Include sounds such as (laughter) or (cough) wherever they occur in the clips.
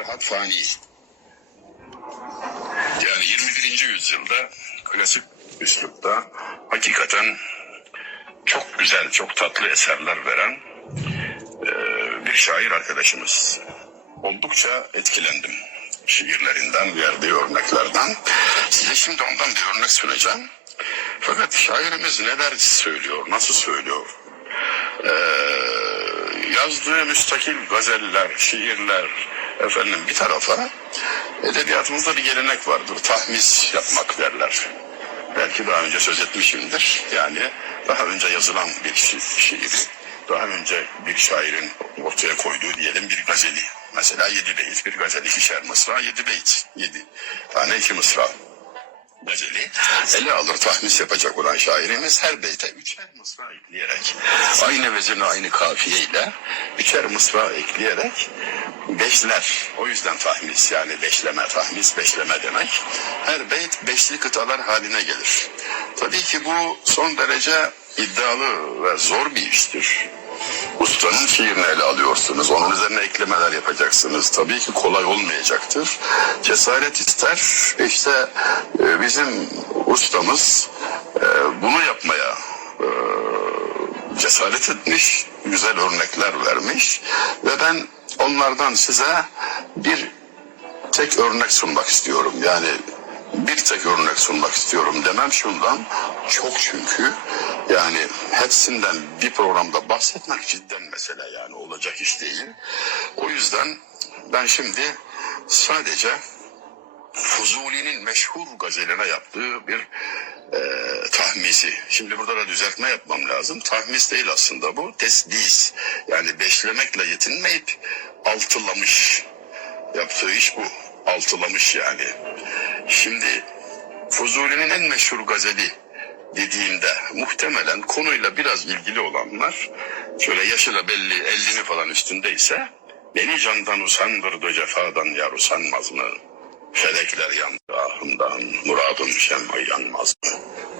Ferhat Fani. Yani 21. yüzyılda klasik üslupta hakikaten çok güzel, çok tatlı eserler veren eee, bir şair arkadaşımız. Oldukça etkilendim şiirlerinden, verdiği örneklerden. Size şimdi ondan bir örnek sunacağım. Fakat şairimiz neler söylüyor, nasıl söylüyor? Eee, yazdığı müstakil gazeller, şiirler efendim bir tarafa edebiyatımızda bir gelenek vardır. Tahmis yapmak derler. Belki daha önce söz etmişimdir. Yani daha önce yazılan bir şi- şiiri, daha önce bir şairin ortaya koyduğu diyelim bir gazeli. Mesela yedi beyit bir gazeli, ikişer mısra, yedi beyit, yedi tane iki mısra gazeli ele alır tahmis yapacak olan şairimiz her beyte üçer mısra ekleyerek aynı vezirle aynı kafiyeyle üçer mısra ekleyerek beşler. O yüzden tahmis yani beşleme tahmis beşleme demek. Her beyt beşli kıtalar haline gelir. Tabii ki bu son derece iddialı ve zor bir iştir. Ustanın şiirini ele alıyorsunuz. Onun üzerine eklemeler yapacaksınız. Tabii ki kolay olmayacaktır. Cesaret ister. İşte e, bizim ustamız e, bunu yapmaya e, cesaret etmiş. Güzel örnekler vermiş. Ve ben onlardan size bir tek örnek sunmak istiyorum. Yani bir tek örnek sunmak istiyorum demem şundan. Çok çünkü yani hepsinden bir programda bahsetmek cidden mesele yani olacak iş değil. O yüzden ben şimdi sadece Fuzuli'nin meşhur gazeline yaptığı bir e, tahmisi. Şimdi burada da düzeltme yapmam lazım. Tahmis değil aslında bu. Tesdis. Yani beşlemekle yetinmeyip altılamış. Yaptığı iş bu. Altılamış yani. Şimdi Fuzuli'nin en meşhur gazeli dediğimde muhtemelen konuyla biraz ilgili olanlar şöyle yaşı da belli 50'ni falan üstündeyse beni candan usandırdı cefadan yar usanmaz mı? Felekler yandı ahımdan muradım şemay yanmaz mı?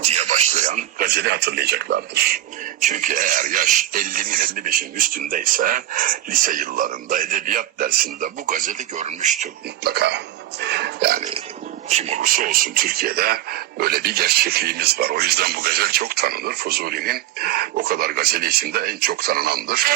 diye başlayan gazeli hatırlayacaklardır. Çünkü eğer yaş 50'nin 55'in üstündeyse lise yıllarında edebiyat dersinde bu gazeli görmüştür mutlaka. Yani kim olursa olsun Türkiye'de böyle bir gerçekliğimiz var. O yüzden bu gazel çok tanınır. Fuzuli'nin o kadar gazeli içinde en çok tanınandır.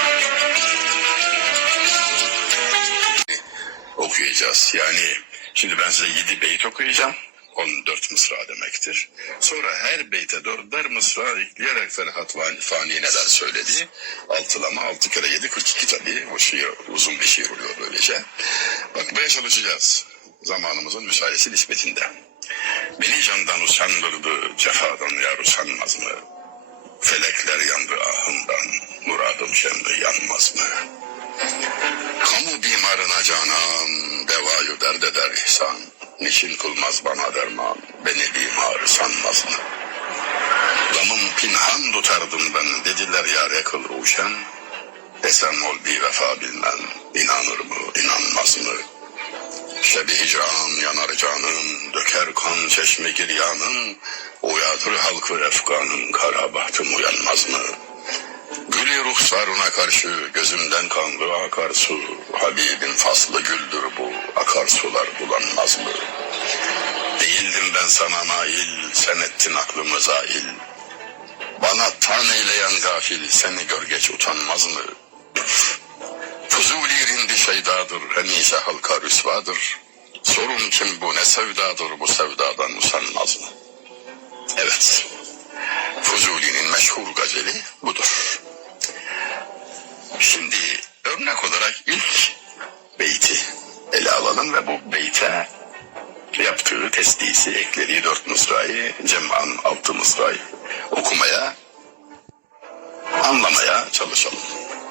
Okuyacağız. Yani şimdi ben size yedi beyt okuyacağım. 14 mısra demektir. Sonra her beyte dörder mısra ekleyerek Ferhat Fani, neler söyledi. Altılama altı kere yedi 42 tabii. O şiir uzun bir şiir oluyor böylece. Bakmaya çalışacağız zamanımızın müsaadesi nispetinde. Beni candan usandırdı, cefadan yar usanmaz mı? Felekler yandı ahından, muradım şemri yanmaz mı? Kamu bimarına canan, devayı derd eder ihsan. Niçin kılmaz bana derman, beni bimar sanmaz mı? Damım pinhan tutardım ben, dediler yare kıl ruşen. Desem ol bir vefa bilmem, inanır mı, inanmaz mı? Şebi hicran yanar canım, döker kan çeşme giryanım, uyadır halkı efkanım, kara bahtım uyanmaz mı? Gülü ruhsarına karşı gözümden kanlı akarsu, Habibin faslı güldür bu, akarsular bulanmaz mı? Değildim ben sana nail, sen ettin aklımı zail. Bana tan eyleyen gafil, seni gör geç utanmaz mı? Fuzuli rindi şeydadır, henişe halka rüsvadır. Sorun kim bu, ne sevdadır bu sevdadan usanmaz mı? Evet, Fuzuli'nin meşhur gazeli budur. Şimdi örnek olarak ilk beyti ele alalım ve bu beyte yaptığı tesdisi, eklediği dört mısrayı, cem'an altı mısrayı okumaya, anlamaya çalışalım.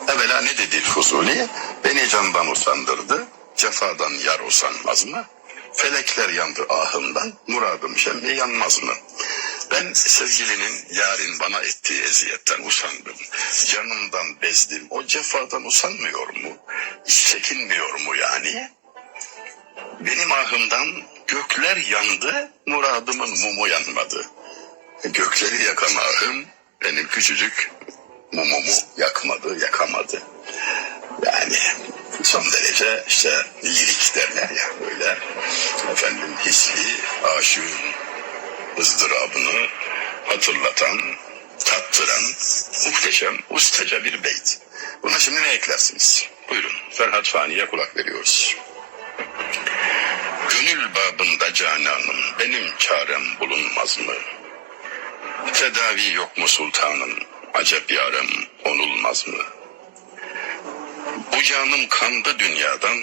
Evvela ne dedi Fuzuli? Beni candan usandırdı, cefadan yar usanmaz mı? Felekler yandı ahımdan, muradım şemmi yanmaz mı? Ben sevgilinin yarın bana ettiği eziyetten usandım. Canımdan bezdim. O cefadan usanmıyor mu? Hiç çekinmiyor mu yani? Benim ahımdan gökler yandı, muradımın mumu yanmadı. Gökleri yakan ahım benim küçücük mumumu yakmadı, yakamadı. Yani son derece işte lirik derler ya böyle efendim hisli aşığın ızdırabını hatırlatan, tattıran muhteşem, ustaca bir beyt. Buna şimdi ne eklersiniz? Buyurun Ferhat Fani'ye kulak veriyoruz. Gönül babında cananım benim çarem bulunmaz mı? Tedavi yok mu sultanım acep yarem onulmaz mı? Bu canım kandı dünyadan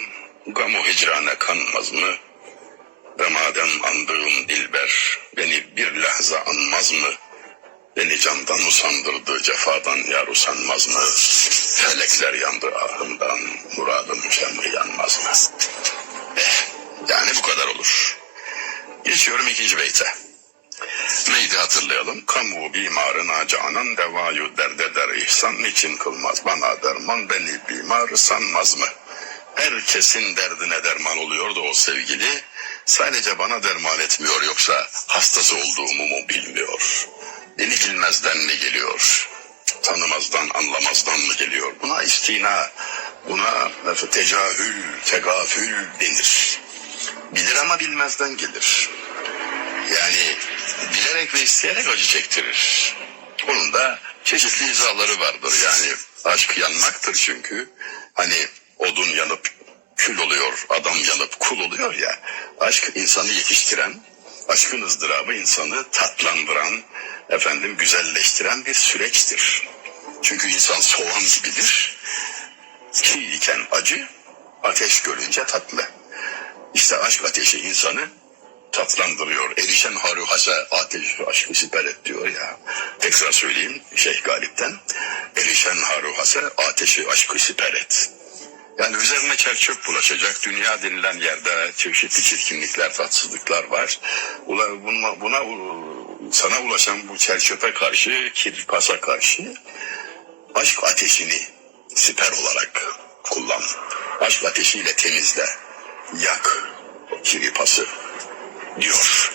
gamu hicrane kanmaz mı? Ve madem andığım dilber beni bir lahza anmaz mı? Beni candan usandırdı cefadan yar usanmaz mı? Felekler yandı ahımdan muradım şemri yanmaz mı? Eh, yani bu kadar olur. Geçiyorum ikinci beyte. Neydi hatırlayalım? Kamu bimarına canan devayu derde der ihsan niçin kılmaz bana derman beni bimar sanmaz mı? Herkesin derdine derman oluyor da o sevgili sadece bana derman etmiyor yoksa hastası olduğumu mu bilmiyor? Beni bilmezden mi geliyor? Tanımazdan anlamazdan mı geliyor? Buna istina, buna tecahül, tegafül denir. Bilir ama bilmezden gelir. Yani bilerek ve isteyerek acı çektirir. Onun da çeşitli izahları vardır. Yani aşk yanmaktır çünkü. Hani odun yanıp kül oluyor, adam yanıp kul oluyor ya. Aşk insanı yetiştiren, aşkın ızdırabı insanı tatlandıran, efendim güzelleştiren bir süreçtir. Çünkü insan soğan gibidir. Çiğ iken acı, ateş görünce tatlı. İşte aşk ateşi insanı tatlandırıyor. Erişen haruhasa ateş aşkı siper et diyor ya. Tekrar söyleyeyim Şeyh Galip'ten. Erişen haruhasa ateşi aşkı siper et. Yani üzerine çerçöp bulaşacak dünya denilen yerde çeşitli çirkinlikler, tatsızlıklar var. Buna, buna sana ulaşan bu çerçöpe karşı, kirpasa karşı aşk ateşini siper olarak kullan. Aşk ateşiyle temizle, yak kirpası diyor.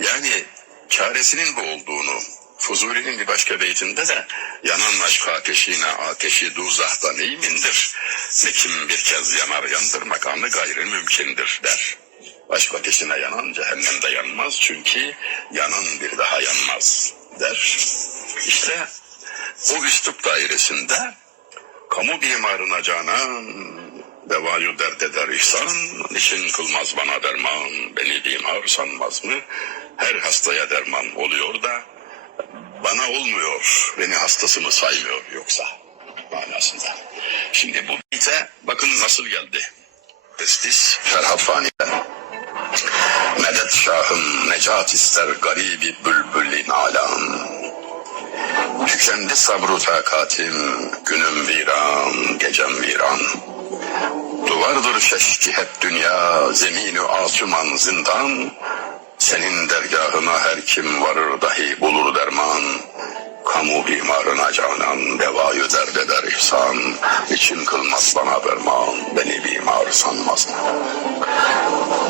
Yani çaresinin bu olduğunu Fuzuli'nin bir başka beytinde de yanan aşk ateşine ateşi duzahta neyimindir? Ne kim bir kez yanar yandırmak anı gayrı mümkündür der. Aşk ateşine yanan cehennemde yanmaz çünkü yanan bir daha yanmaz der. İşte o üslup dairesinde kamu bimarına canan Devayı dert eder ihsan, niçin kılmaz bana derman, beni bimar sanmaz mı? Her hastaya derman oluyor da, bana olmuyor, beni hastası mı saymıyor yoksa manasında. Şimdi bu bite bakın nasıl geldi. Testis Ferhat Fani'den. Medet şahım necat ister garibi bülbülin alam. Tükendi sabru takatim, günüm viran, gecem viran. Duvardır şeşki hep dünya, zemini asuman zindan. Senin dergahına her kim varır dahi bulur derman. Kamu bimarına canan, devayı dert eder ihsan. İçin kılmaz bana derman, beni bimar sanmaz.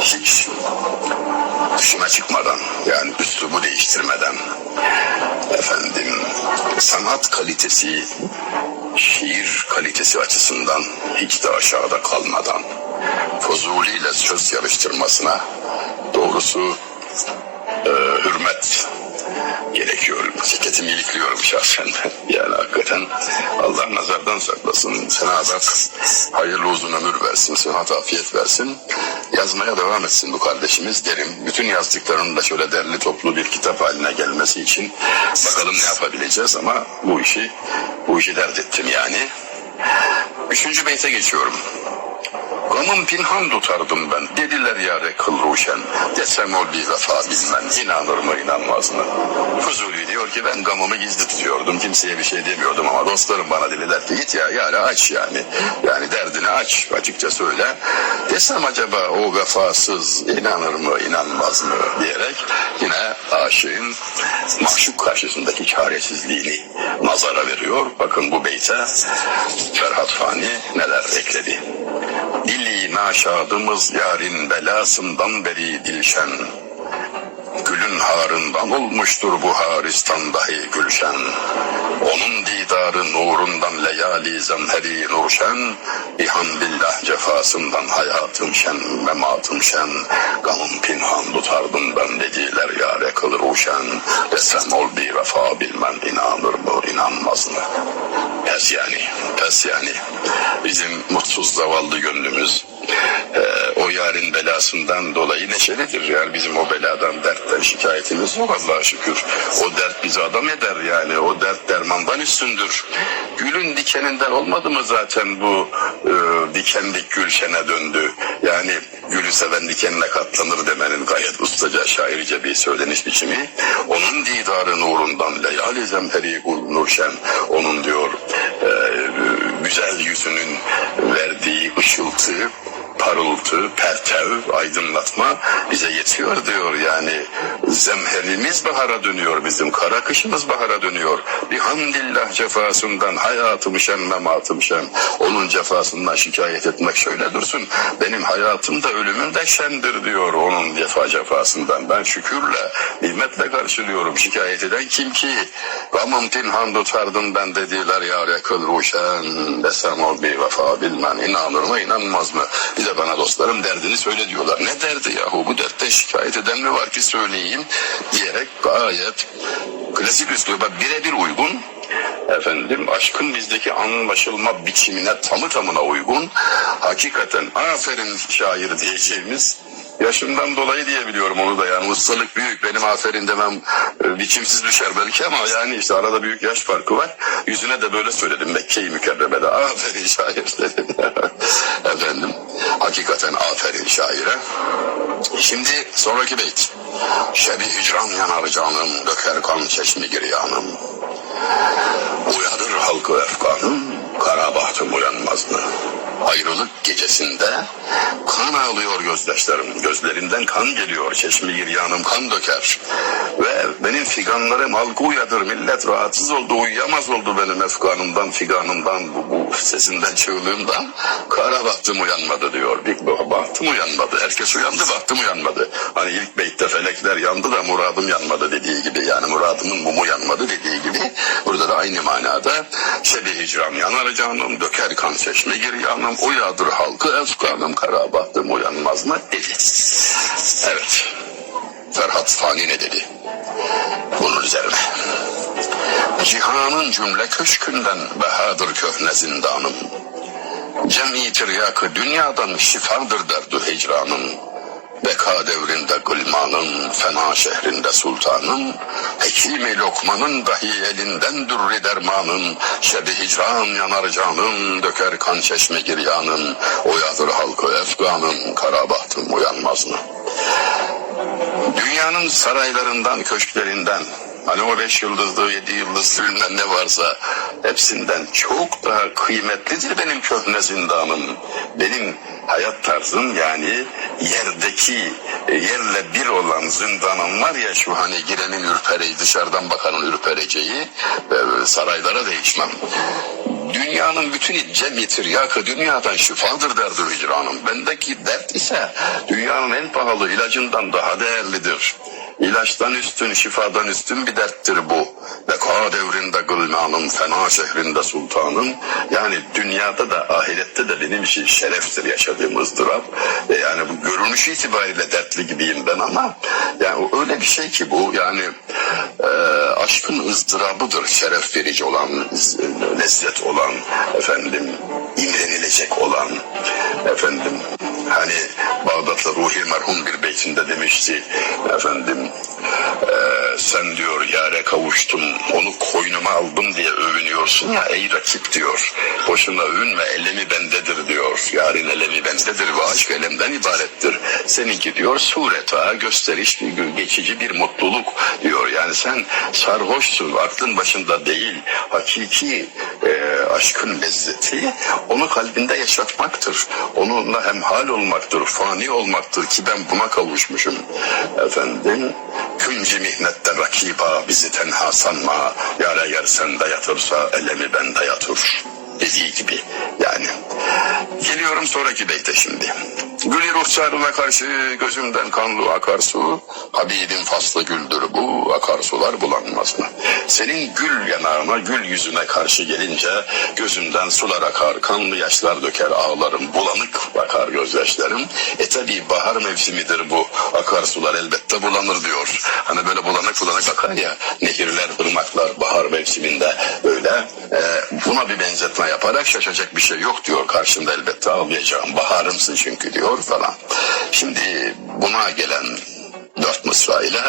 Hiç dışına çıkmadan, yani üslubu değiştirmeden, efendim, sanat kalitesi, şiir kalitesi açısından hiç de aşağıda kalmadan Fuzuli ile söz yarıştırmasına doğrusu e, hürmet gerekiyor. Ceketimi ilikliyorum şahsen. (laughs) Yani hakikaten Allah nazardan saklasın. Cenab-ı Hak hayırlı uzun ömür versin, sıhhat afiyet versin. Yazmaya devam etsin bu kardeşimiz derim. Bütün yazdıklarının da şöyle derli toplu bir kitap haline gelmesi için bakalım ne yapabileceğiz ama bu işi bu işi dert ettim yani. Üçüncü beyte geçiyorum. Gamım pinhan tutardım ben. Dediler yare kıl ruşen. Desem ol bir vefa bilmem. İnanır mı inanmaz mı? Fuzuli diyor ki ben gamımı gizli tutuyordum. Kimseye bir şey demiyordum ama dostlarım bana dediler ki git ya yare aç yani. Yani derdini aç açıkça söyle. Desem acaba o vefasız inanır mı inanmaz mı diyerek yine aşığın mahşuk karşısındaki çaresizliğini nazara veriyor. Bakın bu beyte Ferhat Fani neler ekledi. Dili naşadımız yarın belasından beri dilşen. Gülün harından olmuştur bu haristan dahi gülşen. Onun didarı nurundan leyali zemheri nurşen. Bihamdillah cefasından hayatım şen, mematım şen. Gamım pinhan tutardım ben dediler yare kılır uşen. Desem ol bir vefa bilmem inanır mı inanmaz mı? Pes yani, pes yani. Bizim mutsuz zavallı gönlümüz e, o yarın belasından dolayı neşelidir. Yani bizim o beladan, dertten şikayetimiz yok Allah'a şükür. O dert bizi adam eder yani. O dert dermandan üstündür. Gülün dikeninden olmadı mı zaten bu e, dikenlik gülşene döndü. Yani gülü seven dikenine katlanır demenin gayet ustaca şairce bir söyleniş biçimi. Onun didarı nurundan leyali zemheri nurşen. Onun diyor e, güzel yüzünün verdiği ışıltı parıltı, pertev, aydınlatma bize yetiyor diyor yani. Zemherimiz bahara dönüyor bizim, kara kışımız bahara dönüyor. Bihamdillah cefasından hayatım şen, mematım şen. Onun cefasından şikayet etmek şöyle dursun. Benim hayatım da ölümüm de şendir diyor onun cefa cefasından. Ben şükürle, nimetle karşılıyorum. Şikayet eden kim ki? Gamım tinhan tutardım ben dediler yâre kıl ruşen. Desem ol bir vefa bilmen. İnanır mı inanmaz mı? Bir de bana dostlarım derdini söyle diyorlar. Ne derdi yahu bu dertte şikayet eden mi var ki söyleyeyim diyerek gayet klasik üsluba birebir uygun efendim aşkın bizdeki anlaşılma biçimine tamı tamına uygun hakikaten aferin şair diyeceğimiz Yaşımdan dolayı diyebiliyorum onu da yani ustalık büyük benim aferin demem e, biçimsiz düşer belki ama yani işte arada büyük yaş farkı var. Yüzüne de böyle söyledim Mekke-i Mükerreme'de aferin şair dedim. (laughs) Efendim hakikaten aferin şaire. Şimdi sonraki beyt. Şebi hicran yanar canım, döker kan çeşmi giryanım. Uyanır halkı efkanım, kara bahtım uyanmaz mı? Ayrılık gecesinde kan ağlıyor gözyaşlarım. Gözlerinden kan geliyor. Çeşmi giryanım kan döker. Ve benim figanlarım halkı uyadır. Millet rahatsız oldu, uyuyamaz oldu benim efkanımdan, figanımdan, bu, bu sesinden, çığlığımdan. Kara bahtım uyanmadı diyor. Bir bahtım uyanmadı. Herkes uyandı, bahtım uyanmadı. Hani ilk beytte felekler yandı da muradım yanmadı dediği gibi. Yani muradımın mumu yanmadı dediği gibi. Burada da aynı manada şebi hicran yanar canım, döker kan çeşme gir yanım, uyadır halkı efkanım, kara bahtım uyanmaz mı dedi. Evet. Ferhat Fani ne dedi? Bunun üzerine. Cihanın cümle köşkünden behadır köhne zindanım. Cem'i dünyadan şifadır derdu hicranım. Beka devrinde gılmanın, fena şehrinde sultanın, hekimi lokmanın dahi elinden dürri dermanın, şebi hicran yanar canım, döker kan çeşme giryanın, oyadır halkı efganın, kara bahtım uyanmaz mı? Dünyanın saraylarından, köşklerinden, hani o beş yıldızlı, yedi yıldızlı bilmem ne varsa hepsinden çok daha kıymetlidir benim köhne zindanım. Benim hayat tarzım yani yerdeki e, yerle bir olan zindanım var ya şu hani girenin ürpereği dışarıdan bakanın ürpereceği e, saraylara değişmem. Dünyanın bütün cemi tiryakı dünyadan şifadır derdi hicranım. Bendeki dert ise dünyanın en pahalı ilacından daha değerlidir. İlaçtan üstün, şifadan üstün bir derttir bu. Beka devrinde gılmanım, fena şehrinde sultanım. Yani dünyada da ahirette de benim için şereftir yaşadığım ızdırap. E yani bu görünüş itibariyle dertli gibiyim ben ama yani öyle bir şey ki bu yani e, aşkın ızdırabıdır şeref verici olan, lezzet olan, efendim imrenilecek olan, efendim hani Bağdat'ta Ruhi merhum bir beytinde demişti efendim eee, sen diyor yare kavuştum onu koynuma aldım diye övünüyorsun ya ey rakip diyor. Boşuna övünme elemi bendedir diyor. Yarın elemi bendedir ve aşk elemden ibarettir. Seninki diyor sureta gösteriş bir geçici bir mutluluk diyor. Yani sen sarhoşsun aklın başında değil. Hakiki eee, aşkın lezzeti onu kalbinde yaşatmaktır. Onunla hemhal olmaktır fani olmaktır ki ben buna kavuşmuşum. Efendim künci mihnette rakiba bizi tenha sanma. Yara yer sende yatırsa elemi bende yatır. Dediği gibi yani. Geliyorum sonraki beyte şimdi Gülü ruhsarına karşı gözümden kanlı akarsu, Habibim faslı güldür bu, akarsular bulanmaz mı? Senin gül yanağına, gül yüzüne karşı gelince, gözümden sular akar, kanlı yaşlar döker ağlarım, bulanık bakar gözyaşlarım. E tabi bahar mevsimidir bu, akarsular elbette bulanır diyor. Hani böyle bulanık bulanık akar ya, nehirler, ırmaklar bahar mevsiminde öyle. E, buna bir benzetme yaparak şaşacak bir şey yok diyor, karşında elbette ağlayacağım, baharımsın çünkü diyor falan. Şimdi buna gelen dört mısra ile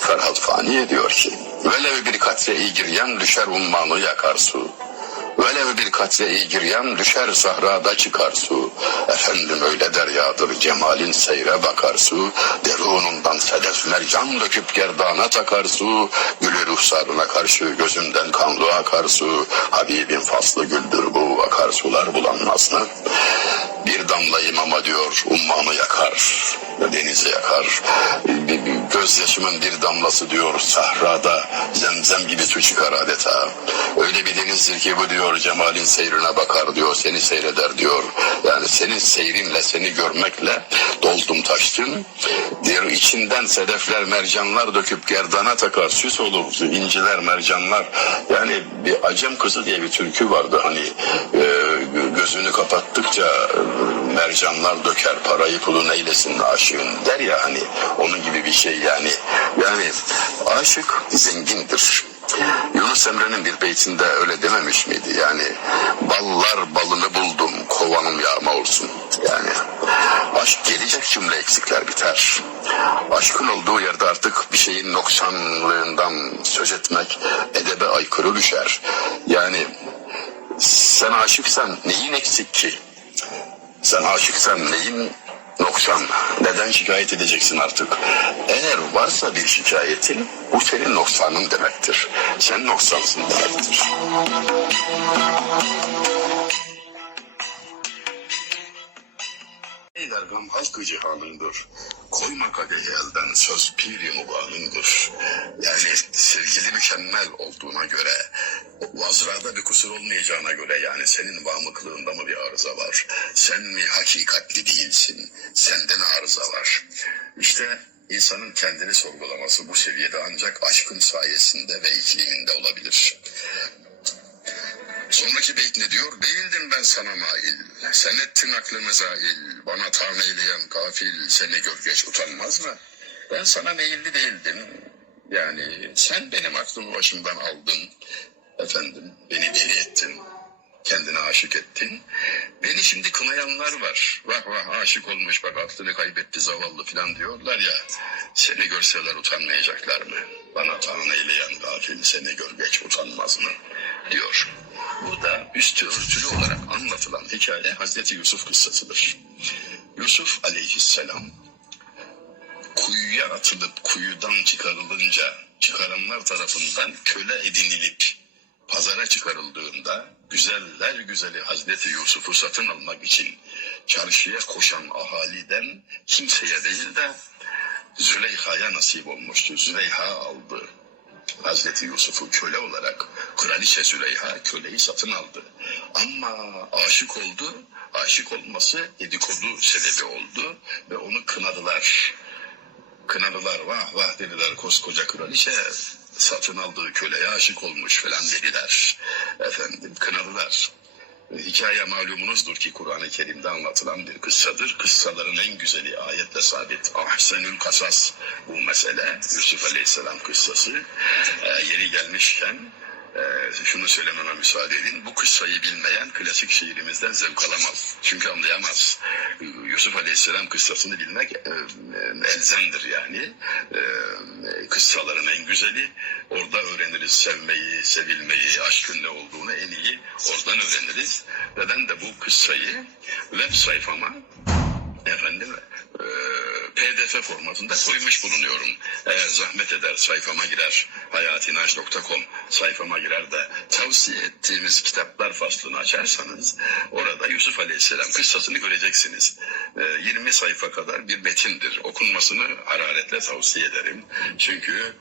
Ferhat Fani diyor ki Velev bir katre iyi giryen düşer ummanı yakar su. Velev bir katre iyi giryen düşer sahrada çıkar su. Efendim öyle deryadır cemalin seyre bakar su. Derunundan sedef mercan döküp gerdana takar su. Gülü ruhsarına karşı gözümden kanlı akar su. Habibin faslı güldür bu akarsular bulanmaz mı? Bir damla imama diyor ummanı yakar, denizi yakar. Bir, bir gözyaşımın bir damlası diyor sahrada zemzem gibi su çıkar adeta. Öyle bir denizdir ki bu diyor cemalin seyrine bakar diyor seni seyreder diyor. Yani senin seyrinle seni görmekle doldum taştım. Diyor içinden sedefler mercanlar döküp gerdana takar süs olur inciler mercanlar. Yani bir Acem kızı diye bir türkü vardı hani e, gözünü kapattıkça mercanlar döker parayı pulu neylesin aşığın der ya hani onun gibi bir şey yani yani aşık zengindir. Yunus Emre'nin bir beytinde öyle dememiş miydi? Yani ballar balını buldum kovanım yağma olsun. Yani aşk gelecek cümle eksikler biter. Aşkın olduğu yerde artık bir şeyin noksanlığından söz etmek edebe aykırı düşer. Yani sen aşıksan neyin eksik ki? Sen aşıksan neyin noksan? Neden şikayet edeceksin artık? Eğer varsa bir şikayetin bu senin noksanın demektir. Sen noksansın demektir. Eyler gam halkı cihanındır. Koyma kadehi elden söz piri mubanındır. Yani sevgili mükemmel olduğuna göre, vazrada bir kusur olmayacağına göre yani senin vamıklığında mı bir arıza var? Sen mi hakikatli değilsin? Sende mi arıza var? İşte insanın kendini sorgulaması bu seviyede ancak aşkın sayesinde ve ikliminde olabilir. Sonraki beyt ne diyor? Değildim ben sana mail. Sen ettin aklımı zail. Bana tam eyleyen gafil. Seni gör geç utanmaz mı? Ben sana meyilli değildim. Yani sen benim aklımı başımdan aldın. Efendim beni deli ettin. Kendine aşık ettin. Beni şimdi kınayanlar var. Vah vah aşık olmuş bak aklını kaybetti zavallı filan diyorlar ya. Seni görseler utanmayacaklar mı? Bana tan eyleyen gafil seni gör geç utanmaz mı? Diyor. Burada üstü örtülü olarak anlatılan hikaye Hazreti Yusuf kıssasıdır. Yusuf aleyhisselam kuyuya atılıp kuyudan çıkarılınca çıkaranlar tarafından köle edinilip pazara çıkarıldığında güzeller güzeli Hazreti Yusuf'u satın almak için çarşıya koşan ahaliden kimseye değil de Züleyha'ya nasip olmuştu. Züleyha aldı. Hazreti Yusuf'u köle olarak Kraliçe Züleyha köleyi satın aldı. Ama aşık oldu. Aşık olması dedikodu sebebi oldu ve onu kınadılar. Kınadılar vah vah dediler koskoca kraliçe satın aldığı köleye aşık olmuş falan dediler. Efendim kınadılar. Hikaye malumunuzdur ki Kur'an-ı Kerim'de anlatılan bir kıssadır. Kıssaların en güzeli ayetle sabit. Ahsenül kasas bu mesele. Yusuf Aleyhisselam kıssası. Ee, yeri gelmişken e, şunu söylememe müsaade edin. Bu kıssayı bilmeyen klasik şiirimizden zevk alamaz. Çünkü anlayamaz. Yusuf Aleyhisselam kıssasını bilmek e, elzemdir yani. E, kıssaların en güzeli. Orada öğreniriz sevmeyi, sevilmeyi, aşkın ne olduğunu en iyi oradan öğreniriz. Ve ben de bu kıssayı web sayfama efendim e, pdf formatında koymuş bulunuyorum. Eğer zahmet eder sayfama girer hayatinaj.com sayfama girer de tavsiye ettiğimiz kitaplar faslını açarsanız orada Yusuf Aleyhisselam kıssasını göreceksiniz. E, 20 sayfa kadar bir metindir. Okunmasını hararetle tavsiye ederim. Çünkü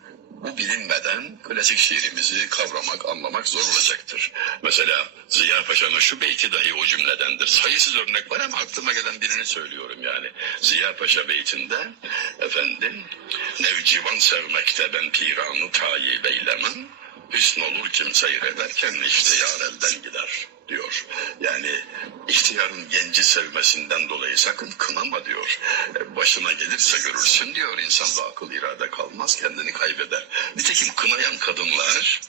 bu bilinmeden klasik şiirimizi kavramak, anlamak zor olacaktır. Mesela Ziya Paşa'nın şu beyti dahi o cümledendir. Sayısız örnek var ama aklıma gelen birini söylüyorum yani. Ziya Paşa beytinde efendim Nevcivan sevmekte ben piranı tayip eylemem Hüsn olur kim seyrederken ihtiyar elden gider diyor. Yani ihtiyarın genci sevmesinden dolayı sakın kınama diyor. E, Başına gelirse görürsün diyor. İnsanda akıl irade kalmaz kendini kaybeder. Nitekim kınayan kadınlar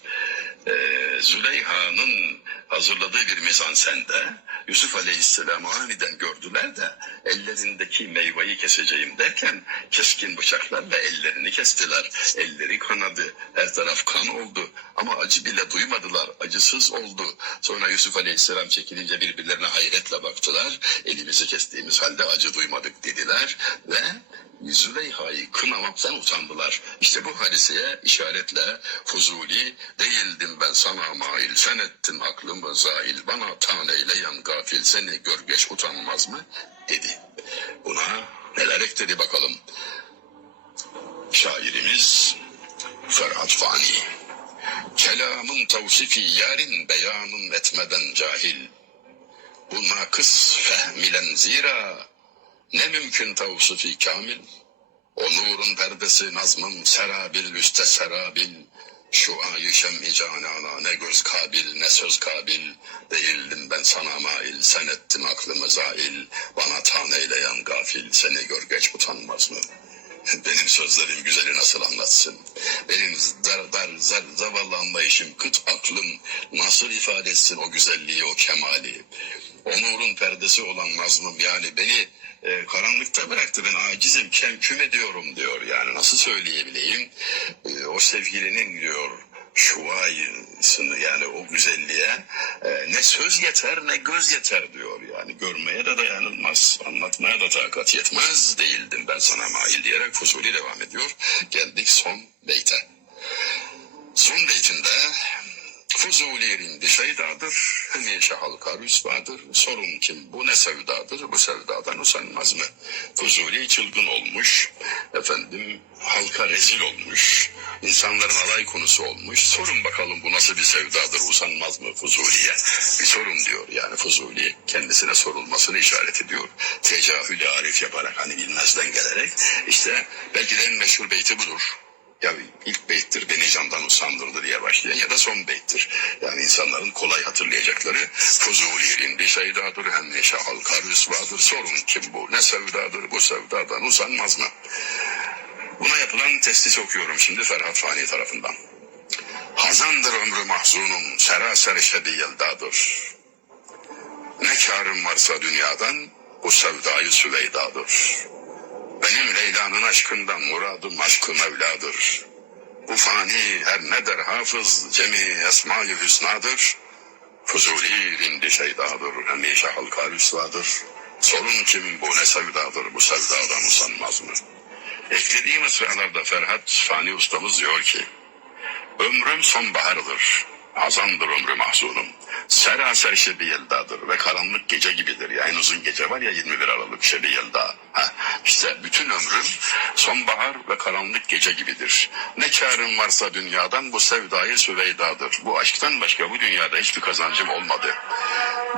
e, Züleyha'nın hazırladığı bir mizansende Yusuf Aleyhisselam'ı aniden gördüler de ellerindeki meyveyi keseceğim derken keskin bıçaklarla ellerini kestiler. Elleri kanadı. Her taraf kan oldu. Ama acı bile duymadılar. Acısız oldu. Sonra Yusuf Aleyhisselam çekilince birbirlerine hayretle baktılar. Elimizi kestiğimiz halde acı duymadık dediler ve Züleyha'yı kınamaktan utandılar. İşte bu hadiseye işaretle Fuzuli değildim ben sana mail sen ettin aklımı zahil bana tan eyleyen gafil seni gör geç utanmaz mı dedi. Buna neler ekledi bakalım. Şairimiz Ferhat Fani. Kelamın tavsifi yarın beyanın etmeden cahil. Bu nakıs fehmilen zira ne mümkün tavsifi kamil. O nurun perdesi nazmın serabil üste serabil. Şu ayı şem-i canana ne göz kabil ne söz kabil. Değildim ben sana mail sen ettin aklımı zail. Bana tan eyleyen gafil seni gör geç utanmaz mı? Benim sözlerim güzeli nasıl anlatsın? Benim dar dar zar, zavallı anlayışım, kıt aklım nasıl ifade etsin o güzelliği, o kemali? O nurun perdesi olan nazmım yani beni e, karanlıkta bıraktı ben acizim kem küm ediyorum diyor yani nasıl söyleyebileyim? E, o sevgilinin diyor şuvayısını yani o güzelliğe e, ne söz yeter ne göz yeter diyor yani. Görmeye de dayanılmaz anlatmaya da takat yetmez değildim ben sana mail diyerek Fuzuli devam ediyor. Geldik son beyte son beytinde Fuzuli'nin bir şeydadır, hemşe halka rüsvadır. Sorun kim, bu ne sevdadır, bu sevdadan usanmaz mı? Fuzuli çılgın olmuş, efendim halka rezil olmuş, insanların alay konusu olmuş. Sorun bakalım bu nasıl bir sevdadır, usanmaz mı Fuzuli'ye? Bir sorun diyor yani Fuzuli kendisine sorulmasını işaret ediyor. Tecahülü arif yaparak hani bilmezden gelerek işte belki de en meşhur beyti budur ya ilk beyttir beni candan usandırdı diye başlayan ya da son beyttir. Yani insanların kolay hatırlayacakları Fuzuli'nin bir şeydadır hem neşe halka rüsvadır. Sorun kim bu ne sevdadır bu sevdadan usanmaz mı? Buna yapılan testi okuyorum şimdi Ferhat Fani tarafından. Hazandır ömrü mahzunum, seraser şebi yeldadır. Ne karım varsa dünyadan, bu sevdayı Süveydadır. Benim Leyla'nın aşkından muradım aşkı Mevla'dır. Bu fani her ne der hafız cemi esma-i hüsnadır. Fuzuli rindi şeydadır, hemişe halka rüsvadır. Sorun kim bu ne sevdadır, bu sevdadan usanmaz mı? Eklediği mısralarda Ferhat Fani ustamız diyor ki, Ömrüm sonbahardır, hazandır ömrü mahzunum. Seraser şebi yeldadır ve karanlık gece gibidir. Ya en uzun gece var ya 21 Aralık şebi yelda. Ha, işte bütün ömrüm sonbahar ve karanlık gece gibidir. Ne karım varsa dünyadan bu sevdayı süveydadır. Bu aşktan başka bu dünyada hiçbir kazancım olmadı.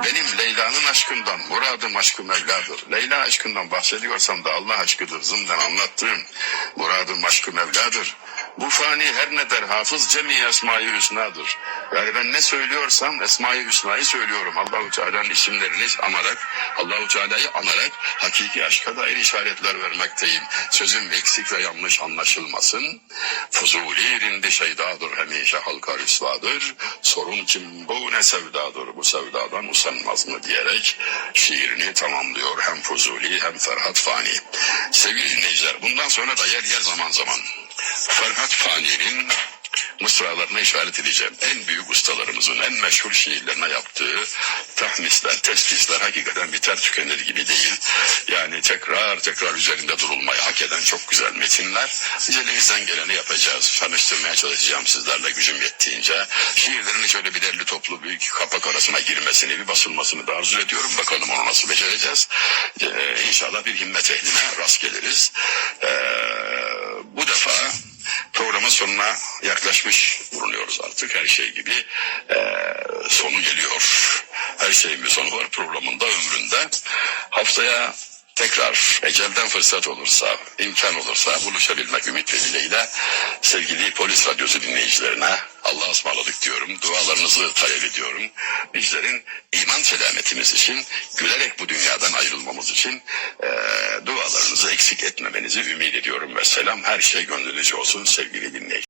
Benim Leyla'nın aşkından, muradım aşkı Mevla'dır. Leyla aşkından bahsediyorsam da Allah aşkıdır. Zımdan anlattığım muradım aşkı Mevla'dır. Bu fani her ne der hafız cemi esma-i hüsnadır. Yani ben ne söylüyorsam esma-i hüsnayı söylüyorum. Allahu Teala'nın isimlerini anarak, Allahu Teala'yı anarak hakiki aşka dair işaretler vermekteyim. Sözüm eksik ve yanlış anlaşılmasın. Fuzuli rindi şeydadır hemişe halka rüsvadır. Sorun kim bu ne sevdadır bu sevdadan usanmaz mı diyerek şiirini tamamlıyor. Hem Fuzuli hem Ferhat Fani. Sevgili dinleyiciler bundan sonra da yer yer zaman zaman Ferhat Fani'nin mısralarına işaret edeceğim. En büyük ustalarımızın en meşhur şiirlerine yaptığı tahmisler, testisler hakikaten biter tükenir gibi değil. Yani tekrar tekrar üzerinde durulmayı hak eden çok güzel metinler. Elimizden geleni yapacağız. Tanıştırmaya çalışacağım sizlerle gücüm yettiğince. Şiirlerin şöyle bir derli toplu büyük kapak arasına girmesini, bir basılmasını da arzu ediyorum. Bakalım onu nasıl becereceğiz. Ee, inşallah bir himmet ehline rast geliriz. Ee, bu defa programın sonuna yaklaşmış bulunuyoruz artık. Her şey gibi eee, sonu geliyor. Her şeyin bir sonu var programında, ömründe. Haftaya tekrar ecelden fırsat olursa, imkan olursa buluşabilmek ümit ve dileğiyle sevgili polis radyosu dinleyicilerine Allah'a ısmarladık diyorum. Dualarınızı talep ediyorum. Bizlerin iman selametimiz için, gülerek bu dünyadan ayrılmamız için eee, dualarınızı eksik etmemenizi ümit ediyorum. Ve selam her şey gönlünüzce olsun sevgili dinleyiciler.